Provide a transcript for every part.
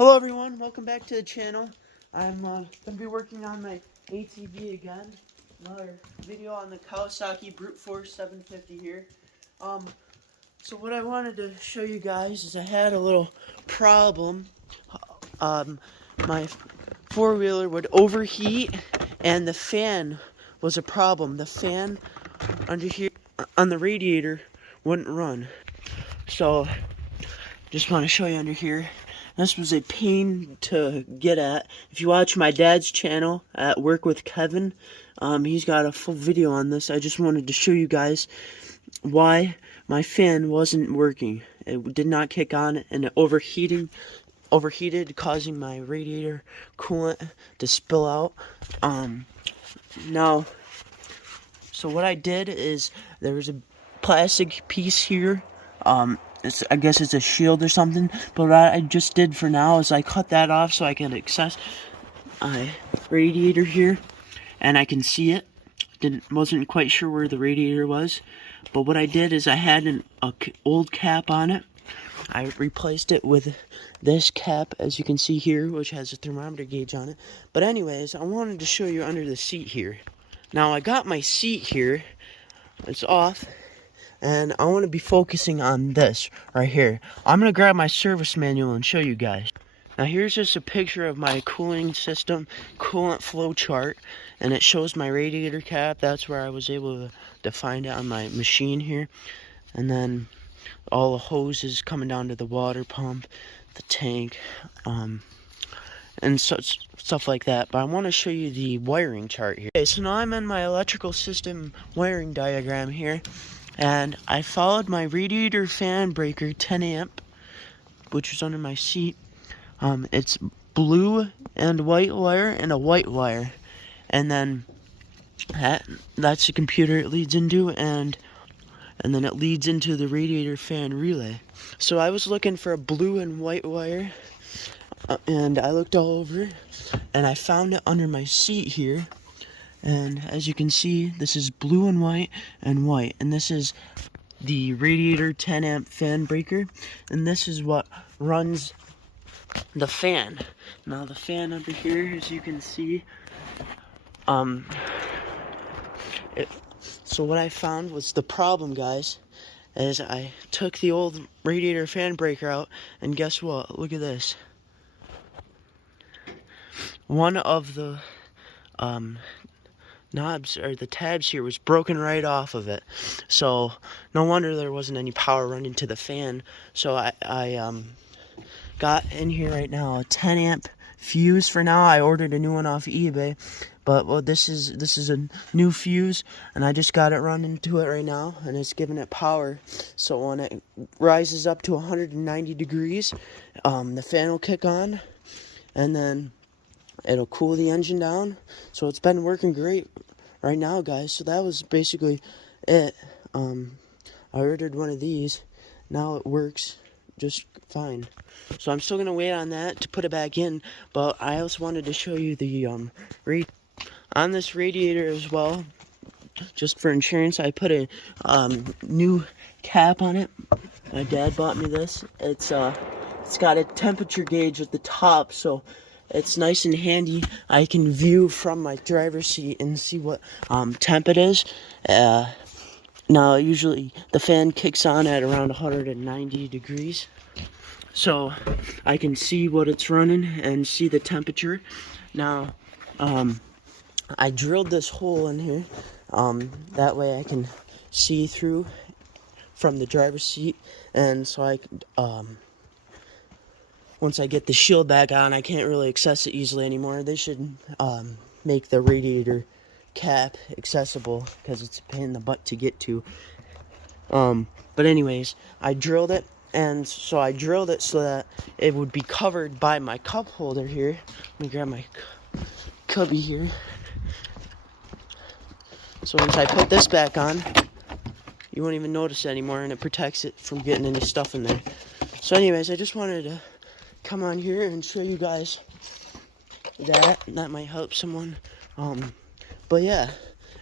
Hello everyone, welcome back to the channel. I'm going to be working on my ATV again. Another video on the Kawasaki Brute Force 750 here. So what I wanted to show you guys is I had a little problem. My four-wheeler would overheat and the fan was a problem. The fan under here on the radiator wouldn't run. So just want to show you under here. This was a pain to get at. If you watch my dad's channel at Work with Kevin, he's got a full video on this. I just wanted to show you guys why my fan wasn't working. It did not kick on and it overheated, causing my radiator coolant to spill out. So what I did is there was a plastic piece here. I guess it's a shield or something, but what I just did for now is I cut that off so I can access my radiator here, and I can see it. Wasn't quite sure where the radiator was, but what I did is I had an old cap on it. I replaced it with this cap, as you can see here, which has a thermometer gauge on it. But anyways, I wanted to show you under the seat here. Now I got my seat here, it's off. And I want to be focusing on this right here. I'm going to grab my service manual and show you guys. Now here's just a picture of my cooling system, coolant flow chart. And it shows my radiator cap. That's where I was able to find it on my machine here. And then all the hoses coming down to the water pump, the tank, and such stuff like that. But I want to show you the wiring chart here. Okay, so now I'm in my electrical system wiring diagram here. And I followed my radiator fan breaker 10 amp, which is under my seat. It's blue and white wire and a white wire. And then that's the computer it leads into, and then it leads into the radiator fan relay. So I was looking for a blue and white wire, and I looked all over, and I found it under my seat here. And as you can see, this is blue and white, and this is the radiator 10 amp fan breaker, and this is what runs the fan. Now the fan under here, as you can see, so what I found was the problem, guys, is I took the old radiator fan breaker out, and guess what? Look at this. One of the knobs, or the tabs here, was broken right off of it. So no wonder there wasn't any power running to the fan. So I got in here right now a 10 amp fuse for now. I ordered a new one off eBay, but well, this is a new fuse, and I just got it running to it right now, and it's giving it power. So when it rises up to 190 degrees, the fan will kick on, and then it'll cool the engine down. So it's been working great right now, guys. So that was basically it. I ordered one of these. Now it works just fine. So I'm still gonna wait on that to put it back in. But I also wanted to show you the on this radiator as well. Just for insurance, I put a new cap on it. My dad bought me this. It's got a temperature gauge at the top, so it's nice and handy. I can view from my driver's seat and see what temp it is. Now, usually the fan kicks on at around 190 degrees. So I can see what it's running and see the temperature. Now, I drilled this hole in here. That way I can see through from the driver's seat. And so I can, once I get the shield back on, I can't really access it easily anymore. They should make the radiator cap accessible, because it's a pain in the butt to get to. But anyways, I drilled it, and so I drilled it so that it would be covered by my cup holder here. Let me grab my cubby here. So once I put this back on, you won't even notice it anymore, and it protects it from getting any stuff in there. So anyways, I just wanted to come on here and show you guys that might help someone. But yeah,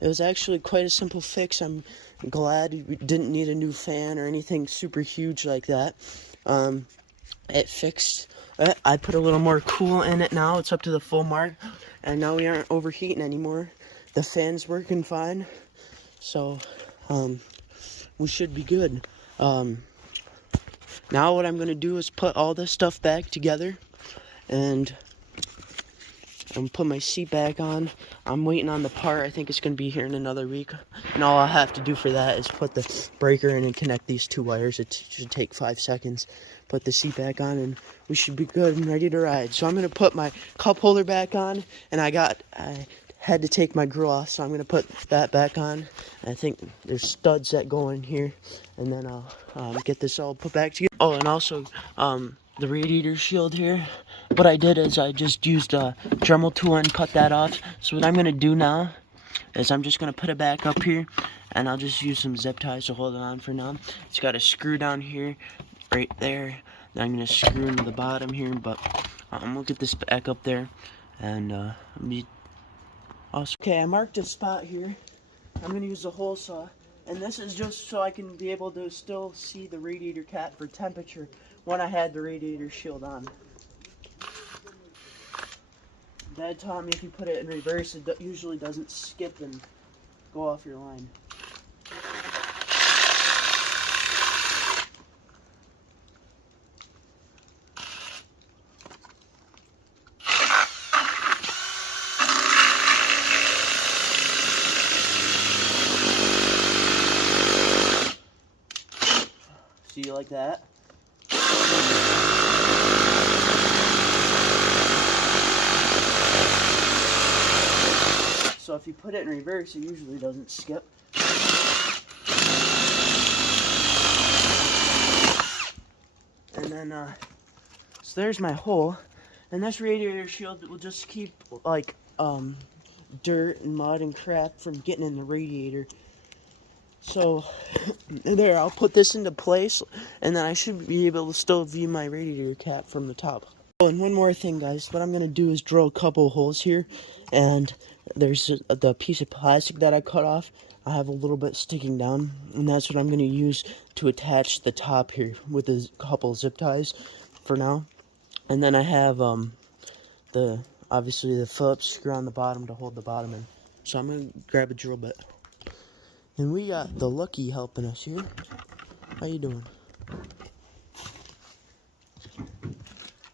it was actually quite a simple fix. I'm glad we didn't need a new fan or anything super huge like that. It fixed I put a little more cool in it now. It's up to the full mark, and now we aren't overheating anymore. The fan's working fine, so we should be good. Now what I'm gonna do is put all this stuff back together, and I'm put my seat back on. I'm waiting on the part. I think it's gonna be here in another week, and all I have to do for that is put the breaker in and connect these two wires. It should take 5 seconds. Put the seat back on, and we should be good and ready to ride. So I'm gonna put my cup holder back on, and I had to take my grill off, so I'm gonna put that back on. I think there's studs that go in here, and then I'll get this all put back together. Oh, and also the radiator shield here. What I did is I just used a Dremel tool and cut that off. So what I'm gonna do now is I'm just gonna put it back up here, and I'll just use some zip ties to hold it on for now. It's got a screw down here, right there. Then I'm gonna screw into the bottom here, but I'm gonna get this back up there, and awesome. Okay, I marked a spot here. I'm gonna use a hole saw, and this is just so I can be able to still see the radiator cap for temperature when I had the radiator shield on. Dad taught me if you put it in reverse, it usually doesn't skip and go off your line. See, like that? So if you put it in reverse, it usually doesn't skip. And then, so there's my hole. And this radiator shield will just keep, like, dirt and mud and crap from getting in the radiator. So, there, I'll put this into place, and then I should be able to still view my radiator cap from the top. Oh, and one more thing, guys. What I'm going to do is drill a couple holes here, and there's the piece of plastic that I cut off. I have a little bit sticking down, and that's what I'm going to use to attach the top here with a couple zip ties for now. And then I have obviously the Phillips screw on the bottom to hold the bottom in. So I'm going to grab a drill bit. And we got the Lucky helping us here. How you doing?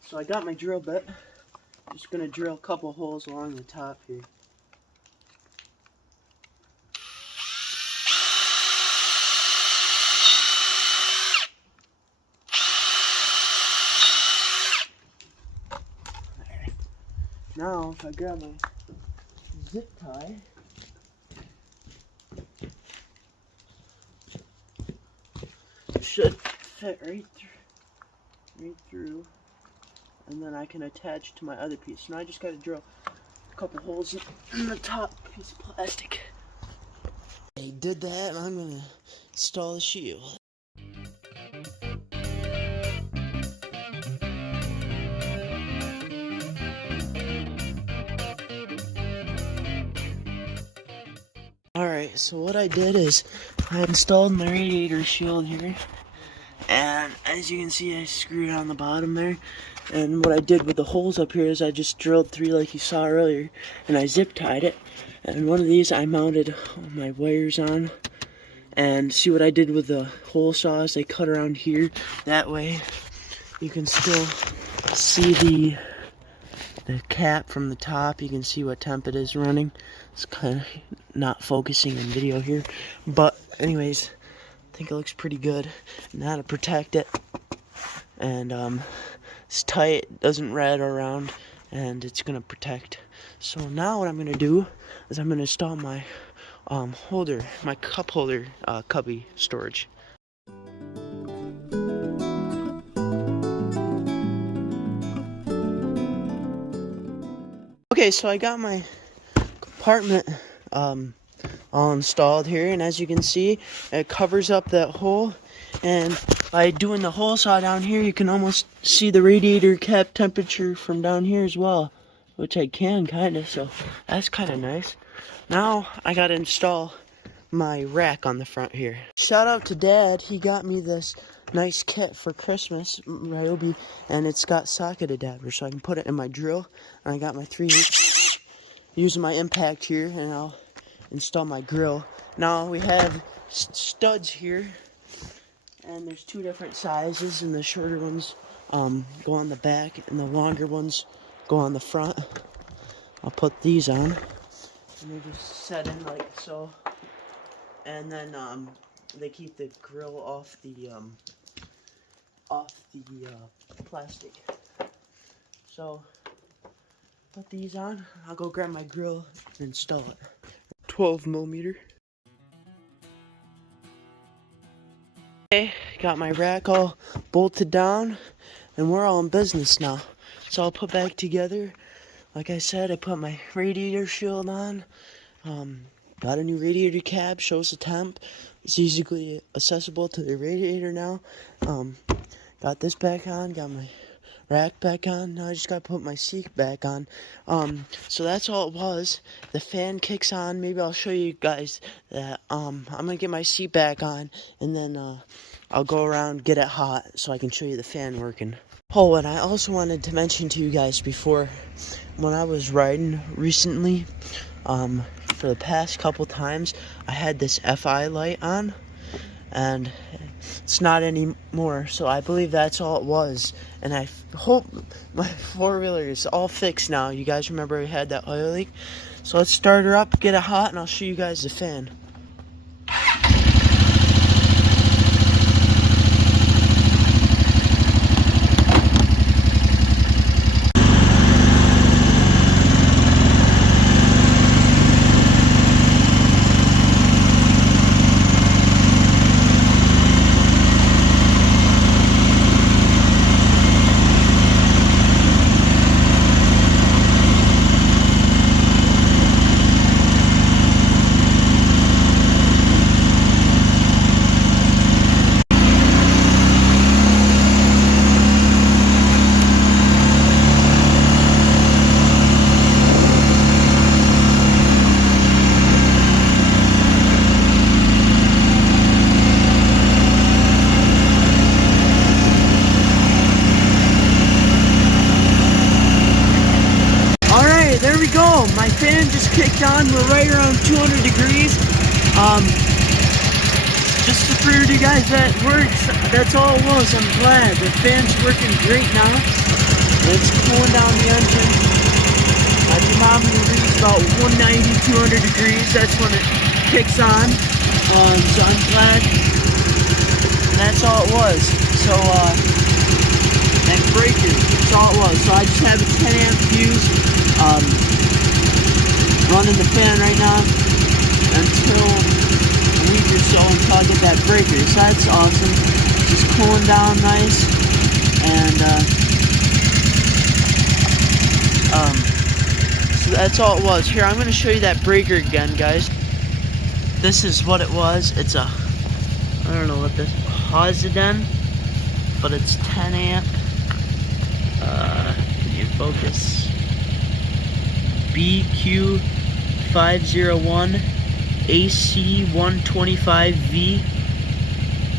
So I got my drill bit. Just gonna drill a couple holes along the top here. There. Now if I grab my zip tie, it should fit right through, and then I can attach to my other piece. Now I just gotta drill a couple holes in the top piece of plastic. I did that, and I'm gonna install the shield. Alright, so what I did is I installed my radiator shield here, and as you can see I screwed on the bottom there, and what I did with the holes up here is I just drilled 3 like you saw earlier, and I zip tied it, and one of these I mounted all my wires on. And see what I did with the hole saws, they cut around here, that way you can still see the cap from the top. You can see what temp it is running. It's kind of not focusing in video here, but anyways, I think it looks pretty good. Now to protect it, and it's tight, doesn't rat around, and it's gonna protect. So now what I'm gonna do is I'm gonna install my holder, my cup holder, cubby storage. Okay, so I got my compartment all installed here, and as you can see, it covers up that hole, and by doing the hole saw down here, you can almost see the radiator cap temperature from down here as well, which I can kinda, so that's kinda nice. Now I gotta install my rack on the front here. Shout out to Dad, he got me this nice kit for Christmas, Ryobi, and it's got socket adapter, so I can put it in my drill. And I got my 3/8 using my impact here, and I'll install my grill. Now we have studs here, and there's 2 different sizes, and the shorter ones go on the back, and the longer ones go on the front. I'll put these on, and they just set in like so, and then they keep the grill off the plastic. So put these on. I'll go grab my grill and install it. 12mm. Okay, got my rack all bolted down, and we're all in business now. So I'll put back together. Like I said, I put my radiator shield on. Got a new radiator cab, shows the temp. It's easily accessible to the radiator now. Got this back on, got my rack back on. Now I just gotta put my seat back on. So that's all it was. The fan kicks on. Maybe I'll show you guys that. I'm gonna get my seat back on, and then I'll go around, get it hot, so I can show you the fan working. Oh, and I also wanted to mention to you guys before, when I was riding recently, for the past couple times, I had this FI light on, and it's not anymore, so I believe that's all it was. And I hope my 4-wheeler is all fixed now. You guys remember we had that oil leak? So let's start her up, get it hot, and I'll show you guys the fan. There we go. My fan just kicked on. We're right around 200 degrees. Just to prove to you guys that it works, that's all it was. I'm glad. The fan's working great now. It's cooling down the engine. My thermometer reads about 190, 200 degrees. That's when it kicks on. So I'm glad. That's all it was. So, and breaker. That's all it was. So I just have a 10 amp fuse. Running the fan right now until a week or so until I get that breaker. So that's awesome. Just cooling down nice. And so that's all it was. Here, I'm going to show you that breaker again, guys. This is what it was. It's a, I don't know what this, Hosiden, but it's 10 amp. Can you focus? BQ501 AC 125V,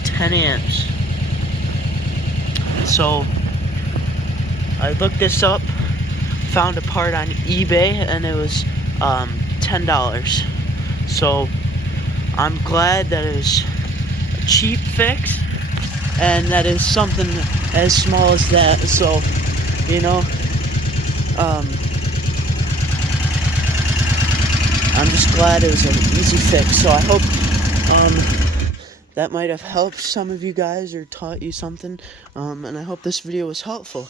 10 amps. So I looked this up, found a part on eBay, and it was $10. So I'm glad that it was a cheap fix, and that is something as small as that. So, you know, I'm just glad it was an easy fix. So I hope that might have helped some of you guys or taught you something, and I hope this video was helpful.